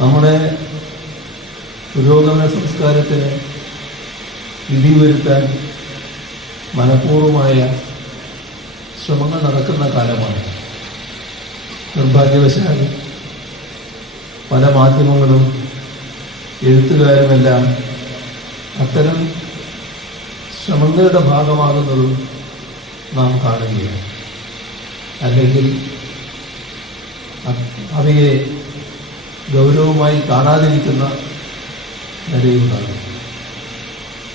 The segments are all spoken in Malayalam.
നമ്മുടെ പുരോഗമന സംസ്കാരത്തിന് വിധി വരുത്താൻ മനഃപൂർവമായ ശ്രമങ്ങൾ നടക്കുന്ന കാലമാണ്. നിർഭാഗ്യവശാൽ പല മാധ്യമങ്ങളും എഴുത്തുകാരുമെല്ലാം അത്തരം ശ്രമങ്ങളുടെ ഭാഗമാകുന്നതും നാം കാണുകയാണ്. അല്ലെങ്കിൽ അവയെ ഗൗരവമായി കാണാതിരിക്കുന്ന നിലയുണ്ടാകും.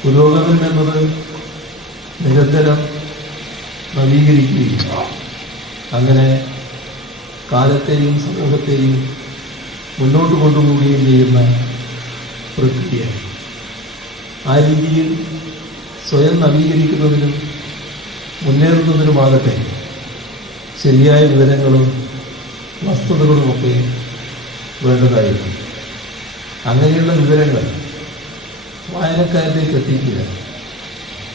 പുരോഗമനം എന്നത് നിരന്തരം നവീകരിക്കുകയും അങ്ങനെ കാലത്തെയും സമൂഹത്തെയും മുന്നോട്ട് കൊണ്ടുപോവുകയും ചെയ്യുന്ന പ്രക്രിയ ആ രീതിയിൽ സ്വയം നവീകരിക്കുന്നതിനും മുന്നേറുന്നതിനുമാകട്ടെ ശരിയായ വിവരങ്ങളും വസ്തുതകളുമൊക്കെ വേണ്ടതായിരുന്നു. അങ്ങനെയുള്ള വിവരങ്ങൾ വായനക്കാരിലേക്ക് എത്തിക്കുക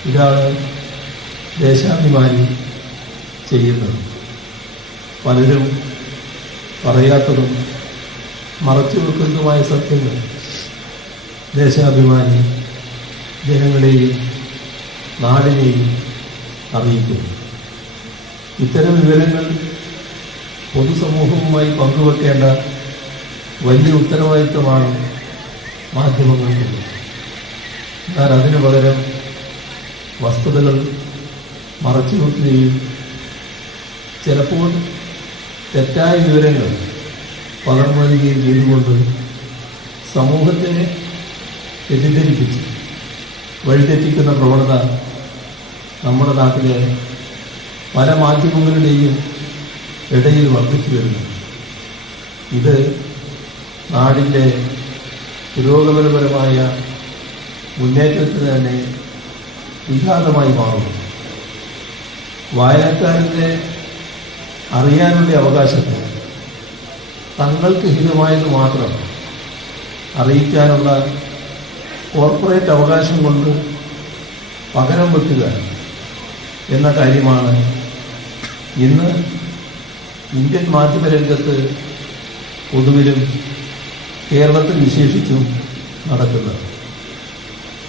ഇതാണ് ദേശാഭിമാനി ചെയ്യുന്നത്. പലരും പറയാത്തതും മറച്ചു വെക്കുന്നതുമായ സത്യങ്ങൾ ദേശാഭിമാനി ജനങ്ങളെയും നാടിനെയും അറിയിക്കുന്നു. ഇത്തരം വിവരങ്ങൾ പൊതുസമൂഹവുമായി പങ്കുവെക്കേണ്ട വലിയ ഉത്തരവാദിത്വമാണ് മാധ്യമങ്ങൾക്കുള്ളത് എന്നാൽ അതിനു പകരം വസ്തുതകൾ മറച്ചു വെക്കുകയും ചിലപ്പോൾ തെറ്റായ വിവരങ്ങൾ പകർന്നു നൽകുകയും ചെയ്തുകൊണ്ട് സമൂഹത്തിനെ തെറ്റിദ്ധരിപ്പിച്ച് വഴിതെറ്റിക്കുന്ന പ്രവണത നമ്മുടെ നാട്ടിലെ പല മാധ്യമങ്ങളുടെയും ഇടയിൽ വർദ്ധിച്ചു വരുന്നു. ഇത് നാടിന്റെ പുരോഗമനപരമായ മുന്നേറ്റത്തിന് തന്നെ വിഘാതമായി മാറുന്നു. വായനക്കാരന്റെ അറിയാനുള്ള അവകാശത്തെ തങ്ങൾക്ക് ഹിതമായത് മാത്രം അറിയിക്കാനുള്ള കോർപ്പറേറ്റ് അവകാശം കൊണ്ട് പകരം വെക്കുക എന്ന കാര്യമാണ് ഇന്ന് ഇന്ത്യൻ മാധ്യമരംഗത്ത് പൊതുവിലും കേരളത്തിൽ വിശേഷിച്ചും നടക്കുന്നത്.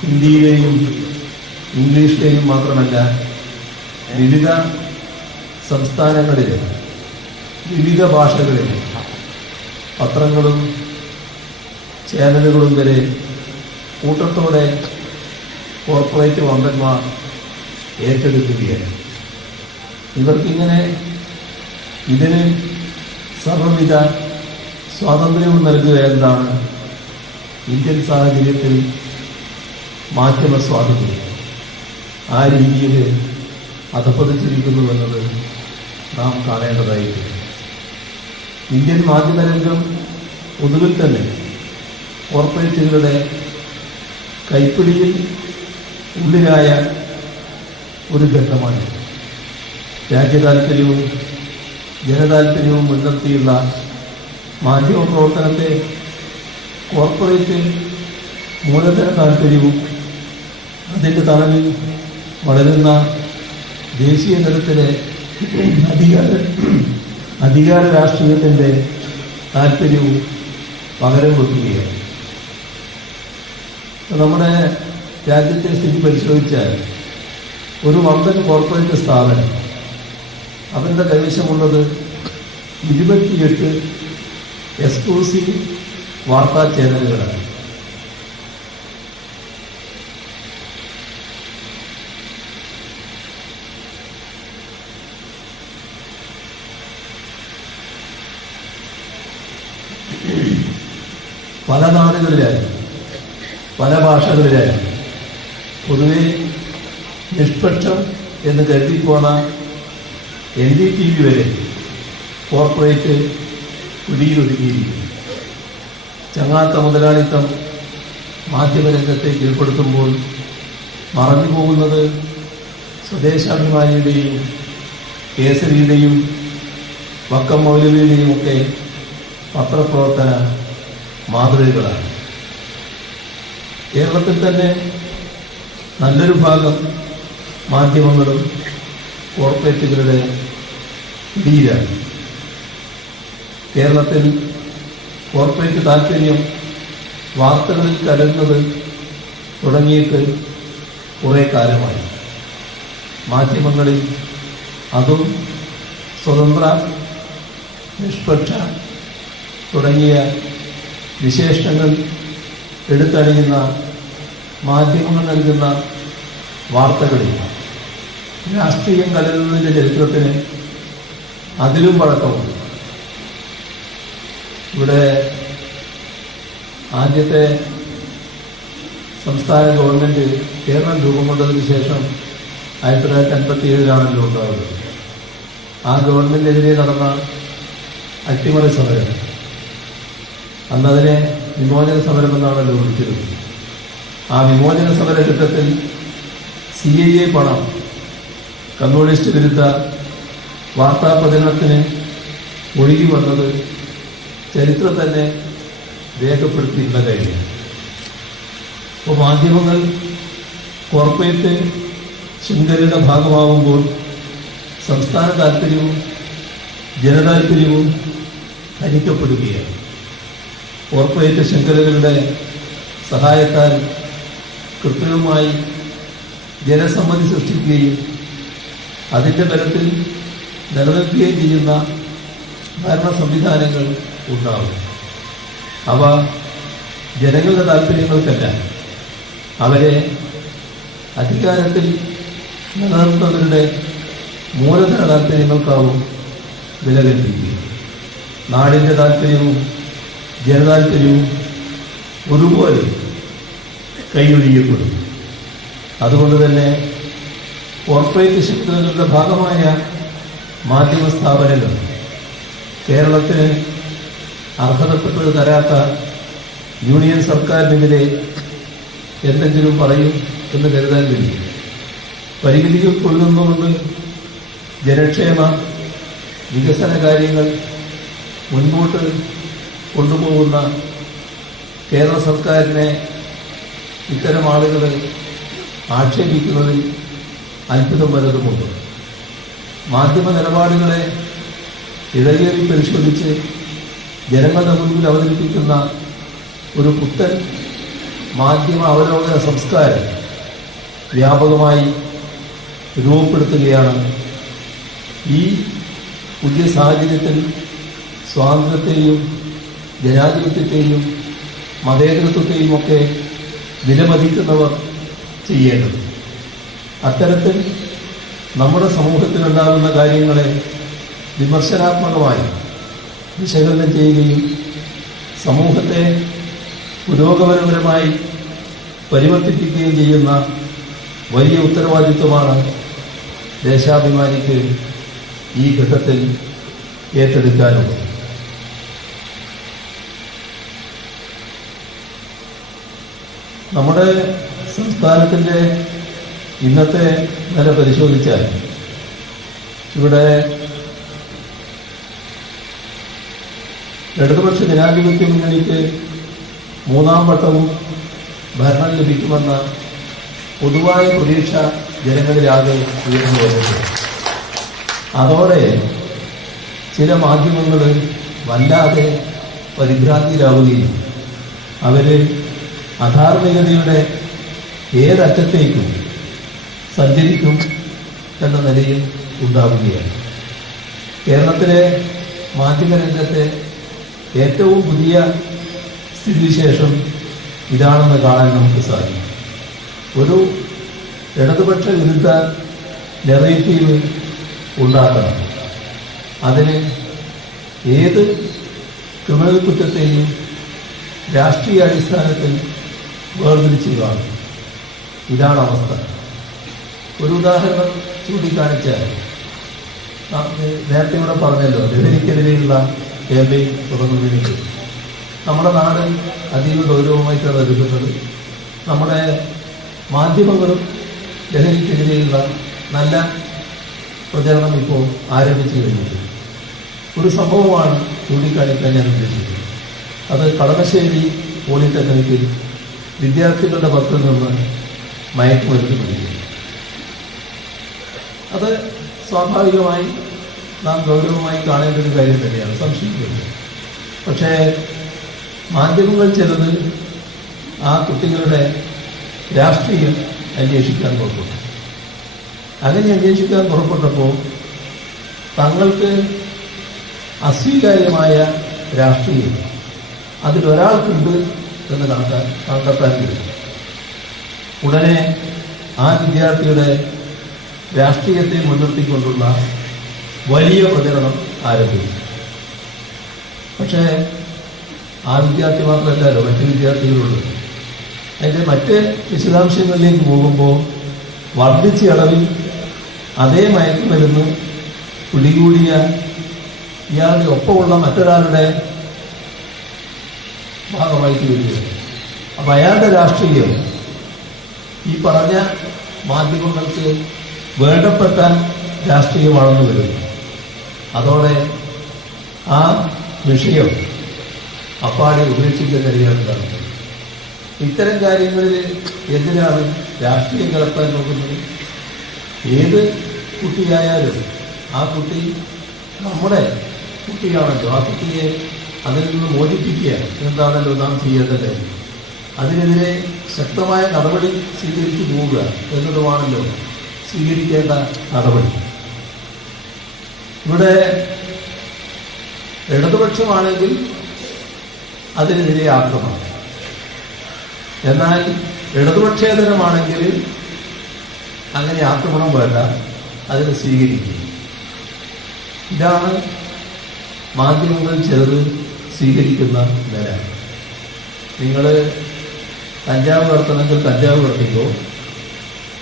ഹിന്ദിയിലെയും ഇംഗ്ലീഷിലെയും മാത്രമല്ല വിവിധ സംസ്ഥാനങ്ങളിലെ വിവിധ ഭാഷകളിൽ പത്രങ്ങളും ചാനലുകളും വരെ കൂട്ടത്തോടെ കോർപ്പറേറ്റ് വമ്പന്മാർ ഏറ്റെടുക്കുകയാണ്. ഇവർക്കിങ്ങനെ ഇതിന് സർവവിധ സ്വാതന്ത്ര്യവും നൽകുക എന്താണ് ഇന്ത്യൻ സാഹചര്യത്തിൽ മാധ്യമ സ്വാതന്ത്ര്യം. ആ രീതിയിൽ അധപ്പതിച്ചിരിക്കുന്നുവെന്നത് നാം കാണേണ്ടതായിട്ടുണ്ട്. ഇന്ത്യൻ മാധ്യമരംഗം ഒന്നുകിൽ തന്നെ കോർപ്പറേറ്റുകളുടെ കൈപ്പിടിയിൽ ഉള്ളിലായ ഒരു ഘട്ടമാണ്. രാജ്യതാൽപര്യവും ജനതാൽപര്യവും മുൻനിർത്തിയുള്ള മാധ്യമ പ്രവർത്തനത്തെ കോർപ്പറേറ്റ് മൂലധന താല്പര്യവും അതിന്റെ തണലിൽ വളരുന്ന ദേശീയ തലത്തിലെ അധികാര അധികാര രാഷ്ട്രീയത്തിന്റെ താല്പര്യവും പകരം വെക്കുകയാണ്. നമ്മുടെ രാജ്യത്തെ സ്ഥിതി പരിശോധിച്ചാൽ ഒരു വമ്പൻ കോർപ്പറേറ്റ് സ്ഥാപനം അവരുടെ കൈവശമുള്ളത് ഇരുപത്തിയെട്ട് എക്സ്ക്ലൂസീവ് വാർത്താ ചാനലുകളാണ്. പല നാടുകളിലായി പല ഭാഷകളിലായി. പൊതുവെ നിഷ്പക്ഷം എന്ന് കരുതിപ്പോണ എൻ ഡി ടി വി വരെ കോർപ്പറേറ്റ് പിടിയിലൊതുക്കിയിരിക്കുന്നു ചങ്ങാത്ത മുതലാളിത്തം മാധ്യമരംഗത്തെ കീഴ്പ്പെടുത്തുമ്പോൾ മറഞ്ഞു പോകുന്നത് സ്വദേശാഭിമാനിയുടെയും കേസരിയുടെയും വക്കം മൗലവിയുടെയും ഒക്കെ പത്രപ്രവർത്തന മാതൃകകളാണ്. കേരളത്തിൽ തന്നെ നല്ലൊരു ഭാഗം മാധ്യമങ്ങളും കോർപ്പറേറ്റുകളുടെ പിടിയിലാണ്. കേരളത്തിൽ കോർപ്പറേറ്റ് താല്പര്യം വാർത്തകളിൽ കലരുന്നത് തുടങ്ങിയിട്ട് കുറേ കാലമായി. മാധ്യമങ്ങളിൽ അതും സ്വതന്ത്ര നിഷ്പക്ഷ തുടങ്ങിയ വിശേഷങ്ങൾ എടുത്തറിയുന്ന മാധ്യമങ്ങൾ നൽകുന്ന വാർത്തകളിൽ രാഷ്ട്രീയം കലരുന്നതിന്റെ ചരിത്രത്തിന് അതിലും പഴക്കമുണ്ട്. ഇവിടെ ആദ്യത്തെ സംസ്ഥാന ഗവൺമെന്റ് കേരളം രൂപം കൊണ്ടതിന് ശേഷം ആയിരത്തി തൊള്ളായിരത്തി അൻപത്തി ഏഴിലാണല്ലോ ഉണ്ടാവുന്നത് ആ ഗവൺമെന്റിനെതിരെ നടന്ന അട്ടിമറി സമരം. അന്നതിനെ വിമോചന സമരം എന്നാണല്ലോ വിളിച്ചിരുന്നത്. ആ വിമോചന സമര ഘട്ടത്തിൽ സി ഐ എ പണം കമ്മ്യൂണിസ്റ്റ് വിരുദ്ധ വാർത്താ പ്രചരണത്തിന് ഒഴുകി വന്നത് ചരിത്രം തന്നെ രേഖപ്പെടുത്തിയിരുന്ന കാര്യമാണ്. അപ്പോൾ മാധ്യമങ്ങൾ കോർപ്പറേറ്റ് ശൃംഖലയുടെ ഭാഗമാവുമ്പോൾ സംസ്ഥാന താല്പര്യവും ജനതാല്പര്യവും ഹനിക്കപ്പെടുകയാണ്. കോർപ്പറേറ്റ് ശൃംഖലകളുടെ സഹായത്താൽ കൃത്രിമമായി ജനസമ്മതി സൃഷ്ടിക്കുകയും അതിന്റെ ബലത്തിൽ നിലനിൽക്കുകയും ചെയ്യുന്ന ഭരണ സംവിധാനങ്ങൾ ഉണ്ടാകും അവ ജനങ്ങളുടെ താല്പര്യങ്ങൾക്കല്ല. അവരെ അധികാരത്തിൽ നിലനിർത്തുന്നവരുടെ മൂലധന താല്പര്യങ്ങൾക്കാവും വില കൽപ്പിക്കുക നാടിന്റെ താല്പര്യവും ജനതാല്പര്യവും ഒരുപോലെ കൈയൊഴിയപ്പെടും അതുകൊണ്ട് തന്നെ കോർപ്പറേറ്റ് ശക്തികളുടെ ഭാഗമായ മാധ്യമ സ്ഥാപനങ്ങൾ കേരളത്തിന് അർഹതപ്പെട്ടത് തരാത്ത യൂണിയൻ സർക്കാരിനെതിരെ എന്തെങ്കിലും പറയും എന്ന് കരുതാൻ കഴിയും പരിമിതികൾ കൊള്ളുന്നുകൊണ്ട് ജനക്ഷേമ വികസന കാര്യങ്ങൾ മുൻപോട്ട് കൊണ്ടുപോകുന്ന കേരള സർക്കാരിനെ ഇത്തരം ആളുകൾ ആക്ഷേപിക്കുന്നതിൽ അത്ഭുതം പലതുമുണ്ട്. മാധ്യമ നിലപാടുകളെ ഇടകേറി പരിശോധിച്ച് ജനങ്ങളുടെ മുൻപിൽ അവതരിപ്പിക്കുന്ന ഒരു പുത്തൻ മാധ്യമ അവലോകന സംസ്കാരം വ്യാപകമായി രൂപപ്പെടുത്തുകയാണ് ഈ പുതിയ സാഹചര്യത്തിൽ സ്വാതന്ത്ര്യത്തെയും ജനാധിപത്യത്തെയും മതേതൃത്വത്തെയും ഒക്കെ വിലമതിക്കുന്നവർ ചെയ്യേണ്ടത്. അത്തരത്തിൽ നമ്മുടെ സമൂഹത്തിലുണ്ടാകുന്ന കാര്യങ്ങളെ വിമർശനാത്മകമായി വിശകലനം ചെയ്യുകയും സമൂഹത്തെ പുരോഗമനപരമായി പരിവർത്തിപ്പിക്കുകയും ചെയ്യുന്ന വലിയ ഉത്തരവാദിത്വമാണ് ദേശാഭിമാനിക്ക് ഈ ഘട്ടത്തിൽ ഏറ്റെടുക്കാനുള്ളത്. നമ്മുടെ സംസ്ഥാനത്തിന്റെ ഇന്നത്തെ നില പരിശോധിച്ചാൽ ഇവിടെ ഇടതുപക്ഷ ജനാധിപത്യ മുന്നണിക്ക് മൂന്നാം വട്ടവും ഭരണം ലഭിക്കുമെന്ന പൊതുവായ പ്രതീക്ഷ ജനങ്ങളിലാകെ ഉയർന്നു വരുന്നത് അതോടെ ചില മാധ്യമങ്ങൾ വല്ലാതെ പരിഭ്രാന്തിയിലാവുകയും അവർ അധാർമികതയുടെ ഏതറ്റത്തേക്കും സഞ്ചരിക്കും എന്ന നിലയിൽ ഉണ്ടാവുകയാണ്. കേരളത്തിലെ മാധ്യമരംഗത്തെ ഏറ്റവും പുതിയ സ്ഥിതിവിശേഷം ഇതാണെന്ന് കാണാൻ നമുക്ക് സാധിക്കും. ഒരു ഇടതുപക്ഷ വിരുദ്ധ നെറേറ്റീവ് ഉണ്ടാക്കണം. അതിന് ഏത് ക്രിമിനൽ കുറ്റത്തെയും രാഷ്ട്രീയ അടിസ്ഥാനത്തിൽ വേർതിരിച്ച് കാണും. ഇതാണ് അവസ്ഥ. ഒരു ഉദാഹരണം ചൂണ്ടിക്കാണിച്ചാൽ നേരത്തെ ഇവിടെ പറഞ്ഞല്ലോ ലഹരിക്കെതിരെയുള്ള ക്യാമ്പയിൻ തുടങ്ങുന്നതിന് നമ്മുടെ നാട് അതീവ ഗൗരവമായിട്ടാണ് എടുക്കുന്നത്. നമ്മുടെ മാധ്യമങ്ങളും ലഹരിക്കെതിരെയുള്ള നല്ല പ്രചരണം ഇപ്പോൾ ആരംഭിച്ചു കഴിഞ്ഞത് ഒരു സംഭവമാണ് ചൂണ്ടിക്കാണിക്കാൻ ഞാൻ ഉദ്ദേശിക്കുന്നത്. അത് കളമശ്ശേരി പോളിടെക്നിക്കിൽ വിദ്യാർത്ഥികളുടെ പക്കൽ നിന്ന് മയക്കുമരുന്ന് പിടിക്കുന്നു അത് സ്വാഭാവികമായി നാം ഗൗരവമായി കാണേണ്ട ഒരു കാര്യം തന്നെയാണ്. സംശയിക്കുന്നത് പക്ഷേ മാധ്യമങ്ങൾ ചിലത് ആ കുട്ടികളുടെ രാഷ്ട്രീയം അന്വേഷിക്കാൻ പുറപ്പെട്ടു. അങ്ങനെ അന്വേഷിക്കാൻ പുറപ്പെട്ടപ്പോൾ തങ്ങൾക്ക് അസ്വീകാര്യമായ രാഷ്ട്രീയം അതിലൊരാൾക്കുണ്ട് എന്ന് കണക്കാൻ കണ്ടെത്താൻ കഴിയും. ഉടനെ ആ വിദ്യാർത്ഥിയുടെ രാഷ്ട്രീയത്തെ മുൻനിർത്തിക്കൊണ്ടുള്ള വലിയ പ്രചരണം ആരംഭിച്ചു പക്ഷേ ആ വിദ്യാർത്ഥി മാത്രമല്ലല്ലോ മറ്റ് വിദ്യാർത്ഥികളുണ്ട്. അതിന്റെ മറ്റ് വിശദാംശങ്ങളിലേക്ക് പോകുമ്പോൾ വർദ്ധിച്ച അളവിൽ അതേ മയക്കുമരുന്ന് പിടികൂടിയ ഇയാളുടെ ഒപ്പമുള്ള മറ്റൊരാളുടെ ഭാഗമായി തീരുന്നത് അപ്പം അയാളുടെ രാഷ്ട്രീയം ഈ പറഞ്ഞ മാധ്യമങ്ങൾക്ക് വേണ്ടപ്പെട്ട രാഷ്ട്രീയമാണെന്ന് വരുന്നു അതോടെ ആ വിഷയം അപ്പാടെ ഉപേക്ഷിക്കുന്ന കഴിയാത്തതാണ്. ഇത്തരം കാര്യങ്ങളിൽ എന്തിനാണ് രാഷ്ട്രീയം കലർത്താൻ നോക്കുന്നത്? ഏത് കുട്ടിയായാലും ആ കുട്ടി നമ്മുടെ കുട്ടിയാണല്ലോ. ആ കുട്ടിയെ അതിൽ നിന്ന് മോചിപ്പിക്കുക എന്താണല്ലോ നാം ചെയ്യേണ്ടത്? അതിനെതിരെ ശക്തമായ നടപടി സ്വീകരിച്ചു പോവുക എന്നതുമാണല്ലോ സ്വീകരിക്കേണ്ട നടപടി. ഇവിടെ ഇടതുപക്ഷമാണെങ്കിൽ അതിനെതിരെ ആക്രമണം. എന്നാൽ ഇടതുപക്ഷേതരമാണെങ്കിൽ അങ്ങനെ ആക്രമണം വേണ്ട അതിനെ സ്വീകരിക്കും. ഇതാണ് മാധ്യമങ്ങൾ ചിലത് സ്വീകരിക്കുന്ന നില. നിങ്ങൾ കഞ്ചാവ് വർത്തണമെങ്കിൽ കഞ്ചാവ് വർത്തിക്കോ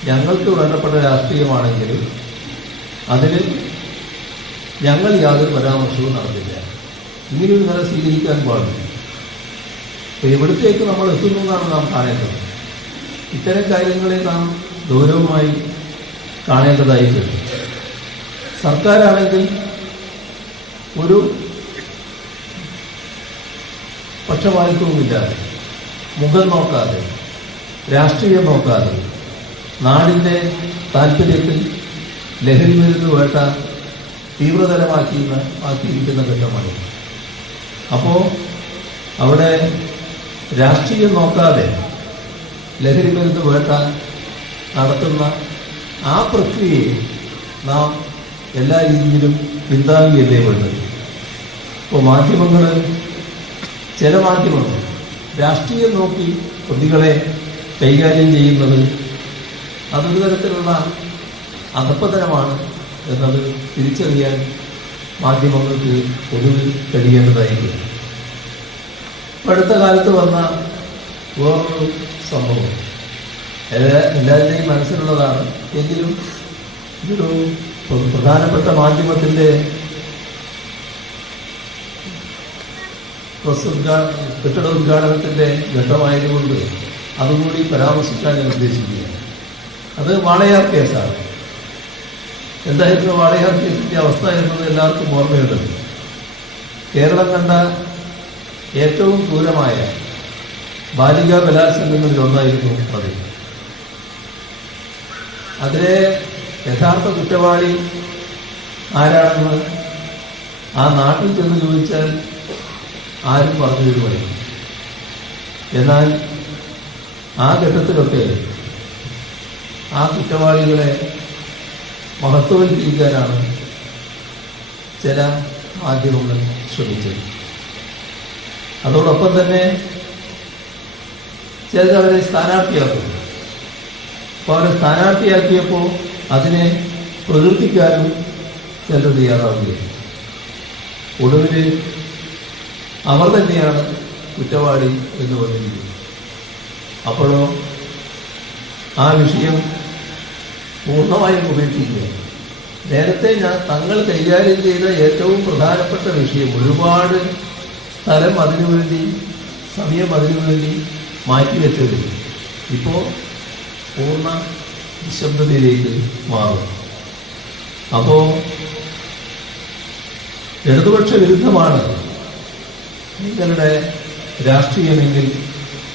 ഞങ്ങൾക്ക് വേണ്ടപ്പെട്ട രാഷ്ട്രീയമാണെങ്കിൽ അതിന് ഞങ്ങൾ യാതൊരു പരാമർശവും നടത്തില്ല. ഇങ്ങനെയൊരു നില സ്വീകരിക്കാൻ പാടില്ല. അപ്പൊ എവിടത്തേക്ക് നമ്മൾ എത്തുന്നു എന്നാണ് നാം കാണേണ്ടത്. ഇത്തരം കാര്യങ്ങളെ നാം ഗൗരവമായി കാണേണ്ടതായിട്ടുണ്ട്. സർക്കാരാണെങ്കിൽ ഒരു പക്ഷപാതിത്വവുമില്ലാതെ മുഖം നോക്കാതെ രാഷ്ട്രീയം നോക്കാതെ നാടിന്റെ താല്പര്യത്തിൽ ലഹരി മരുന്ന് വേട്ട തീവ്രതരമാക്കി ആക്കിയിരിക്കുന്ന ഘട്ടമാണ് അപ്പോൾ അവിടെ രാഷ്ട്രീയം നോക്കാതെ ലഹരി മരുന്ന് വേട്ട നടത്തുന്ന ആ പ്രക്രിയയെ നാം എല്ലാ രീതിയിലും പിന്താങ്ങുകയല്ലേ വേണ്ടത്? ഇപ്പോൾ മാധ്യമങ്ങൾ ചില മാധ്യമങ്ങൾ രാഷ്ട്രീയം നോക്കി പ്രതികളെ കൈകാര്യം ചെയ്യുന്നത് അതൊരു തരത്തിലുള്ള അധപ്പതനമാണ് എന്നത് തിരിച്ചറിയാൻ മാധ്യമങ്ങൾക്ക് പൊതുവിൽ കഴിയേണ്ടതായിരിക്കും. അടുത്ത കാലത്ത് വന്ന വേറൊരു സംഭവം. എല്ലാ എല്ലാവരുടെയും മനസ്സിലുള്ളതാണ്. എങ്കിലും ഇതൊരു പ്ര- പ്രധാനപ്പെട്ട ഉദ്ഘാടന കെട്ടിട ഉദ്ഘാടനത്തിന്റെ ഘട്ടമായതുകൊണ്ട് അതുകൂടി പരാമർശിക്കാൻ ഞാൻ ഉദ്ദേശിക്കുകയാണ്. അത് വാളയാർ കേസാണ്. എന്തായിരുന്നു വാളയാർ അവസ്ഥ എന്നത് എല്ലാവർക്കും ഓർമ്മയുണ്ട് കേരളം കണ്ട ഏറ്റവും ക്രൂരമായ ബാലികാ ബലാത്സംഗങ്ങളിൽ ഒന്നായിരുന്നു അത് അതിലെ യഥാർത്ഥ കുറ്റവാളി ആരാണെന്ന് ആ നാട്ടിൽ ചെന്ന് ചോദിച്ചാൽ ആരും പറഞ്ഞു തരുമായി എന്നാൽ ആ ഘട്ടത്തിലൊക്കെ ആ കുറ്റവാളികളെ മഹത്വവൽക്കരിക്കാനാണ് ചില മാധ്യമങ്ങൾ ശ്രമിച്ചത്. അതോടൊപ്പം തന്നെ ചിലത് അവരെ സ്ഥാനാർത്ഥിയാക്കുന്നു. അപ്പോൾ അവരെ സ്ഥാനാർത്ഥിയാക്കിയപ്പോൾ അതിനെ പ്രകീർത്തിക്കാനും ചിലർ തയ്യാറാവുകയാണ്. ഒടുവിൽ അവർ തന്നെയാണ് കുറ്റവാളി എന്ന് പറഞ്ഞിരിക്കുന്നത്. അപ്പോഴോ ആ വിഷയം പൂർണമായും ഉപേക്ഷിക്കുക. നേരത്തെ ഞാൻ തങ്ങൾ കൈകാര്യം ചെയ്ത ഏറ്റവും പ്രധാനപ്പെട്ട വിഷയം ഒരുപാട് സ്ഥലം അതിനുവേണ്ടി സമയം അതിനുവേണ്ടി മാറ്റിവെച്ചത് ഇപ്പോൾ പൂർണ നിശബ്ദതയിലേക്ക് മാറും. അപ്പോൾ ഇടതുപക്ഷ വിരുദ്ധമാണ്. നിങ്ങളുടെ രാഷ്ട്രീയമെങ്കിൽ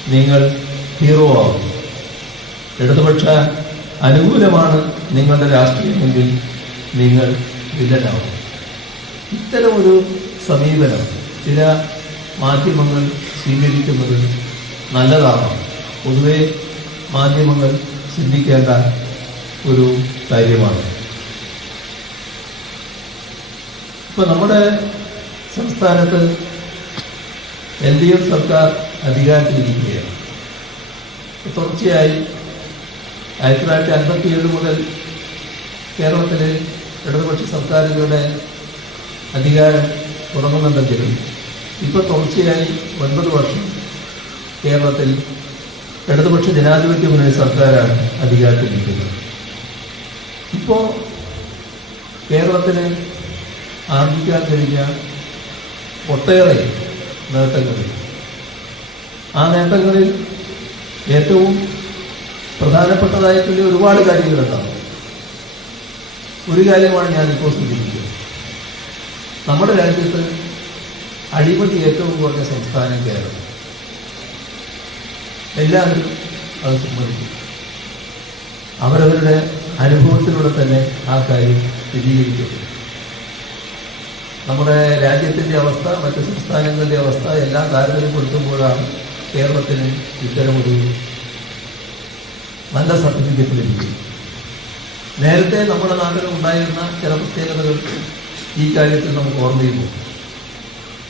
നിങ്ങൾ ഹീറോ ആവും. ഇടതുപക്ഷ അനുകൂലമാണ് നിങ്ങളുടെ രാഷ്ട്രീയമെങ്കിൽ നിങ്ങൾ വില്ലനാവും. ഇത്തരമൊരു സമീപനം ചില മാധ്യമങ്ങൾ സ്വീകരിക്കുന്നത് നല്ലതാണ്. പൊതുവെ മാധ്യമങ്ങൾ ചിന്തിക്കേണ്ട ഒരു കാര്യമാണ്. ഇപ്പൊ നമ്മുടെ സംസ്ഥാനത്ത് എൽ ഡി എഫ് സർക്കാർ അധികാരത്തിലിരിക്കുകയാണ്. തുടർച്ചയായി ആയിരത്തി തൊള്ളായിരത്തി അൻപത്തി ഏഴ് മുതൽ കേരളത്തിലെ ഇടതുപക്ഷ സർക്കാരുകളുടെ അധികാരം തുടങ്ങുന്നുണ്ടെങ്കിലും ഇപ്പൊ തുടർച്ചയായി ഒൻപത് വർഷം കേരളത്തിൽ ഇടതുപക്ഷ ജനാധിപത്യ മുന്നണി സർക്കാരാണ് അധികാരത്തിലിരിക്കുന്നത്. ഇപ്പോ കേരളത്തിന് ആർജിക്കാൻ കഴിഞ്ഞ ഒട്ടേറെ നേട്ടങ്ങളിൽ ആ നേട്ടങ്ങളിൽ ഏറ്റവും പ്രധാനപ്പെട്ടതായിട്ടുള്ള ഒരുപാട് കാര്യങ്ങളുണ്ടാവും ഒരു കാര്യമാണ് ഞാനിപ്പോൾ സൂചിപ്പിക്കുന്നത്. നമ്മുടെ രാജ്യത്ത് അഴിമതി ഏറ്റവും കുറഞ്ഞ സംസ്ഥാനം കേരളം. എല്ലാവരും അത് സമ്മതിക്കും. അവരവരുടെ അനുഭവത്തിലൂടെ തന്നെ ആ കാര്യം സ്ഥിരീകരിക്കുന്നു നമ്മുടെ രാജ്യത്തിന്റെ അവസ്ഥ മറ്റ് സംസ്ഥാനങ്ങളുടെ അവസ്ഥ എല്ലാം താരതമ്യപ്പെടുത്തുമ്പോഴാണ് കേരളത്തിന് ഇത്തരമൊരു നല്ല സർട്ടിഫിക്കറ്റ് ലഭിക്കും. നേരത്തെ നമ്മുടെ നാട്ടിൽ ഉണ്ടായിരുന്ന ചില പ്രത്യേകതകൾ ഈ കാര്യത്തിൽ നമുക്ക് ഓർമ്മയുന്നു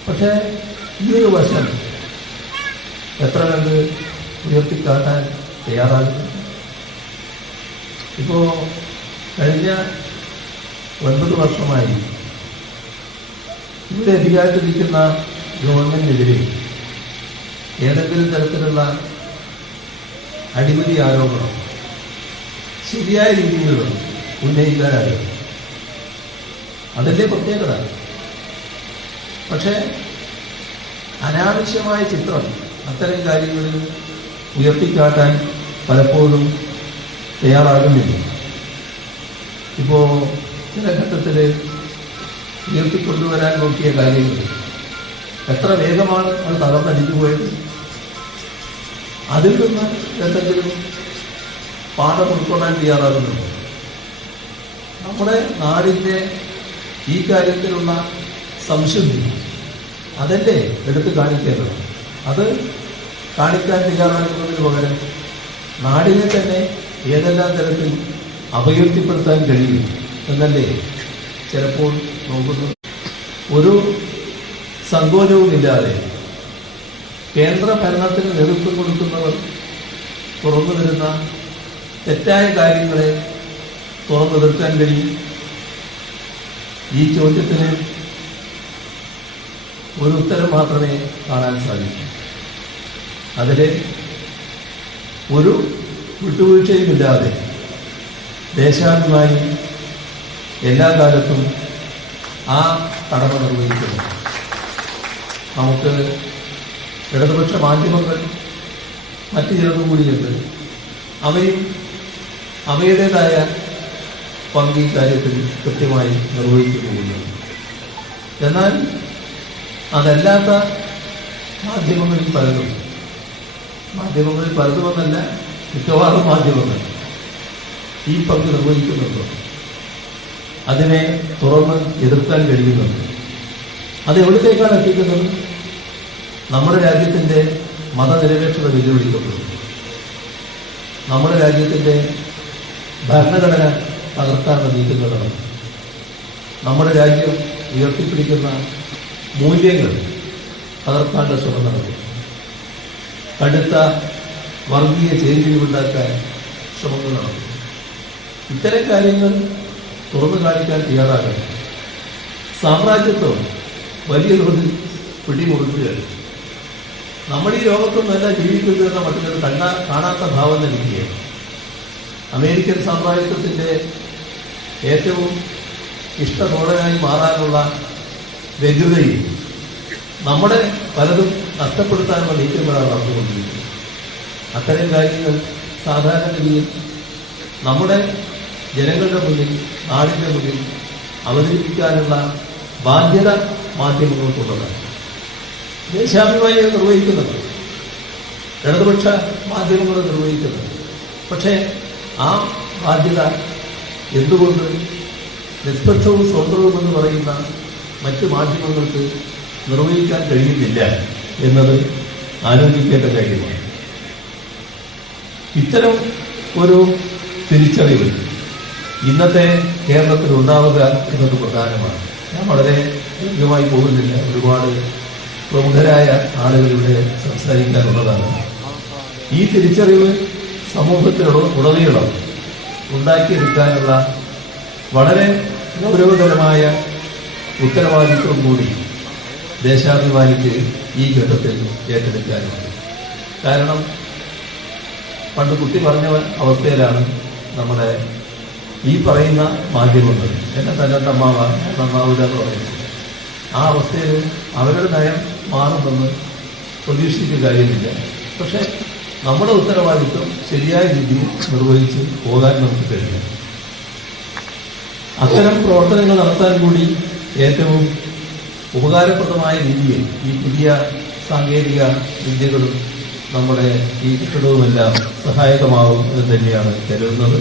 പക്ഷേ ഈ ഒരു വശം. എത്ര കണ്ട് ഉയർത്തിക്കാട്ടാൻ തയ്യാറാകുന്നു ഇപ്പോ കഴിഞ്ഞ ഒൻപത് വർഷമായി ഇവിടെ അധികാരത്തിലിരിക്കുന്ന ഗവൺമെന്റിനെതിരെ ഏതെങ്കിലും തരത്തിലുള്ള അടിമതി ആരോപണം. ശരിയായ രീതിയിൽ ഉന്നയിക്കാനാകും അതല്ലേ പ്രത്യേകത? പക്ഷേ അനാവശ്യമായ ചിത്രം അത്തരം കാര്യങ്ങളിൽ ഉയർത്തിക്കാട്ടാൻ പലപ്പോഴും തയ്യാറാകുന്നില്ല. ഇപ്പോ ചില ഘട്ടത്തിൽ ഉയർത്തിക്കൊണ്ടുവരാൻ നോക്കിയ കാര്യങ്ങൾ എത്ര വേഗമാണ് അത് തകർന്നടിച്ചു പോയത്? അതിൽ നിന്ന് എന്തെങ്കിലും പാഠം ഉൾക്കൊള്ളാൻ തയ്യാറാകുന്നുണ്ടോ? നമ്മുടെ നാടിന്റെ ഈ കാര്യത്തിലുള്ള സംശുദ്ധി അതല്ലേ എടുത്തു കാണിക്കേണ്ടത്? അത് കാണിക്കാൻ തയ്യാറാകുന്നതിന് പകരം നാടിനെ തന്നെ ഏതെല്ലാം തരത്തിൽ അപകീർത്തിപ്പെടുത്താൻ കഴിയും എന്നല്ലേ ചിലപ്പോൾ നോക്കുന്നത്? ഒരു സങ്കോചവുമില്ലാതെ കേന്ദ്ര ഭരണത്തിന് നേതൃത്വം കൊടുക്കുന്നവർ തുറന്നു വരുന്ന തെറ്റായ കാര്യങ്ങളെ തുറന്നു നിർത്താൻ കഴിയും. ഈ ചോദ്യത്തിന് ഒരു ഉത്തരം മാത്രമേ കാണാൻ സാധിക്കൂ. അതിൽ ഒരു വിട്ടുവീഴ്ചയുമില്ലാതെ ദേശാഭിമാനി എല്ലാ കാലത്തും ആ കടമ നിർവഹിക്കുന്നു. നമുക്ക് ഇടതുപക്ഷ മാധ്യമങ്ങൾ മറ്റു ചിലതും കൂടിയുണ്ട്. അവയും അവയുടേതായ പങ്ക് ഈ കാര്യത്തിൽ കൃത്യമായി നിർവഹിക്കുന്നുണ്ട് എന്നാൽ അതല്ലാത്ത മാധ്യമങ്ങളിൽ പലതും മാധ്യമങ്ങളിൽ പലതുമെന്നല്ല മിക്കവാറും മാധ്യമങ്ങൾ ഈ പങ്ക് നിർവഹിക്കുന്നുണ്ട്. അതിനെ തുറന്ന് എതിർക്കാൻ കഴിയുന്നുണ്ട്. അത് എവിടത്തേക്കാണ് എത്തിക്കുന്നത് നമ്മുടെ രാജ്യത്തിന്റെ മതനിരപേക്ഷത വെല്ലുവിളിക്കപ്പെടുന്നു. നമ്മുടെ രാജ്യത്തിന്റെ ഭരണഘടന തകർത്താനുള്ള നീക്കങ്ങൾ നടന്നു നമ്മുടെ രാജ്യം ഉയർത്തിപ്പിടിക്കുന്ന മൂല്യങ്ങൾ തകർക്കാനുള്ള ശ്രമം നടന്നു കടുത്ത വർഗീയ ചേരിതിരിവുണ്ടാക്കാൻ ശ്രമങ്ങൾ നടന്നു ഇത്തരം കാര്യങ്ങൾ തുറന്നു കാണിക്കാൻ തയ്യാറാകണം സാമ്രാജ്യത്വം വലിയ തോതിൽ പിടിമുറുക്കുകയാണ്. നമ്മൾ ഈ ലോകത്തൊന്നല്ല ജീവിക്കുന്നു എന്ന കണ്ട കാണാത്ത ഭാവം നൽകുകയാണ് അമേരിക്കൻ സാമ്രാജ്യത്വത്തിന്റെ ഏറ്റവും ഇഷ്ടതോടനായി മാറാനുള്ള വ്യഗ്രതയും നമ്മുടെ പലതും നഷ്ടപ്പെടുത്താനുള്ള നീക്കങ്ങളാണ് നടന്നുകൊണ്ടിരിക്കുന്നത്. അത്തരം കാര്യങ്ങൾ സാധാരണഗതിയിൽ നമ്മുടെ ജനങ്ങളുടെ മുന്നിൽ നാടിന്റെ മുന്നിൽ അവതരിപ്പിക്കാനുള്ള ബാധ്യത മാധ്യമങ്ങൾക്കുള്ളതാണ്. ദേശാഭിമാനികൾ നിർവഹിക്കുന്നത് ഇടതുപക്ഷ മാധ്യമങ്ങൾ നിർവഹിക്കുന്നത് പക്ഷേ ആ ബാധ്യത എന്തുകൊണ്ട് നിഷ്പക്ഷവും സ്വതന്ത്രവും എന്ന് പറയുന്ന മറ്റ് മാധ്യമങ്ങൾക്ക് നിർവഹിക്കാൻ കഴിയുന്നില്ല എന്നത് ആലോചിക്കേണ്ട കാര്യമാണ്. ഇത്തരം ഒരു തിരിച്ചറിവ് ഇന്നത്തെ കേരളത്തിൽ ഉണ്ടാവുക എന്നത് പ്രധാനമാണ്. ഞാൻ വളരെ ദീർഘമായി പോകുന്നില്ല. ഒരുപാട് പ്രമുഖരായ ആളുകളിവിടെ സംസാരിക്കാനുള്ളതാണ്. ഈ തിരിച്ചറിവ് സമൂഹത്തിലുള്ള ഉടനീളം ഉണ്ടാക്കിയെടുക്കാനുള്ള വളരെ ഗൗരവതരമായ ഉത്തരവാദിത്വം കൂടി ദേശാഭിമാനിക്ക് ഈ ഘട്ടത്തിൽ ഏറ്റെടുക്കാനുണ്ട്. കാരണം പണ്ട് കുട്ടി പറഞ്ഞ അവസ്ഥയിലാണ് നമ്മുടെ ഈ പറയുന്ന മാധ്യമങ്ങൾ. എന്നെ തന്നെ നന്നാവ തമ്മാവില്ല എന്ന് പറയുന്നത്. ആ അവസ്ഥയിൽ അവരുടെ നയം മാറുമെന്ന് പ്രതീക്ഷിച്ച കാര്യമില്ല. പക്ഷെ നമ്മുടെ ഉത്തരവാദിത്വം ശരിയായ രീതിയിൽ നിർവഹിച്ച് പോകാൻ നമുക്ക് കഴിയും. അത്തരം പ്രവർത്തനങ്ങൾ നടത്താൻ കൂടി ഏറ്റവും ഉപകാരപ്രദമായ രീതിയിൽ ഈ പുതിയ സാങ്കേതിക വിദ്യകളും നമ്മുടെ ഈ കെട്ടിടവുമെല്ലാം സഹായകമാകും എന്ന് തന്നെയാണ് കരുതുന്നത്.